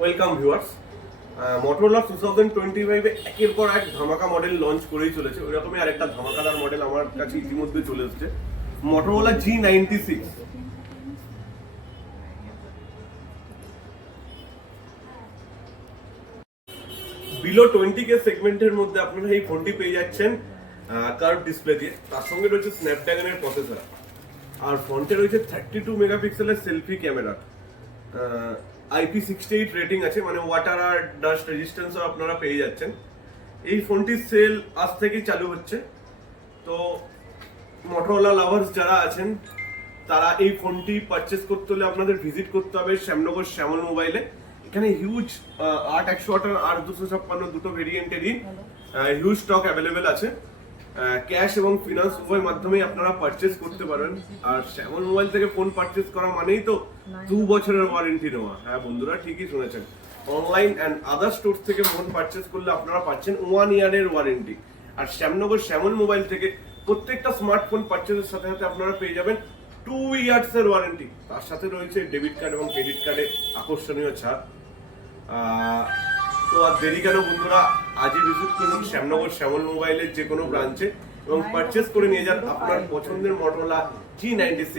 Welcome viewers. Motorola 2025 একের পর এক ধামাকা মডেল লঞ্চ করেই চলেছে। ওইরকমই আরেকটা ধামাকাদার মডেল আমার কাছে ইতিমধ্যে চলে এসেছে, মোটরোলা G96। বিলো 20K সেগমেন্টের মধ্যে আপনারা এই ফোনটি পেয়ে যাচ্ছেন কার্ভ ডিসপ্লে দিয়ে। তার সঙ্গে রয়েছে স্ন্যাপড্রাগনের প্রসেসর, আর ফ্রন্টে রয়েছে 32 মেগাপিক্সেলের সেলফি ক্যামেরা। IP68 রেটিং আছে, মানে ওয়াটার আর ডাস্ট রেজিস্ট্যান্সও আপনারা পেয়ে যাচ্ছেন। এই ফোনটির সেল আজ থেকেই চালু হচ্ছে। তো মোটরোলা লাভার্স যারা আছেন তারা এই ফোনটি পারচেস করতে হলে আপনাদের ভিজিট করতে হবে শ্যামনগর শ্যামল মোবাইলে। এখানে হিউজ 8128 আর 256 দুটো ভেরিয়েন্টেরই হিউজ স্টক অ্যাভেলেবেল আছে। ক্যাশ এবং ফিনান্স উভয় মাধ্যমেই আপনারা পারচেস করতে পারেন। আর শ্যামল মোবাইল থেকে ফোন পারচেস করা মানেই তো 2 বছরের ওয়ারেন্টি নেওয়া। হ্যাঁ বন্ধুরা, ঠিকই শুনেছেন। অনলাইন অ্যান্ড আদার স্টোর থেকে ফোন পারচেস করলে আপনারা পাচ্ছেন 1 ইয়ারের ওয়ারেন্টি। আর শ্যামনগর শ্যামল মোবাইল থেকে প্রত্যেকটা স্মার্টফোন পারচেসের সাথে সাথে আপনারা পেয়ে যাবেন 2 ইয়ার্সের ওয়ারেন্টি। তার সাথে রয়েছে ডেবিট কার্ড এবং ক্রেডিট কার্ডে আকর্ষণীয় ছাড়। তো আর দেরি কেন বন্ধুরা, আজই ভিজিট করুন শ্যামনগর শ্যামল মোবাইলের যে কোনো ব্রাঞ্চে এবং পারচেস করে নিয়ে যান আপনার পছন্দের মোটরোলা G96।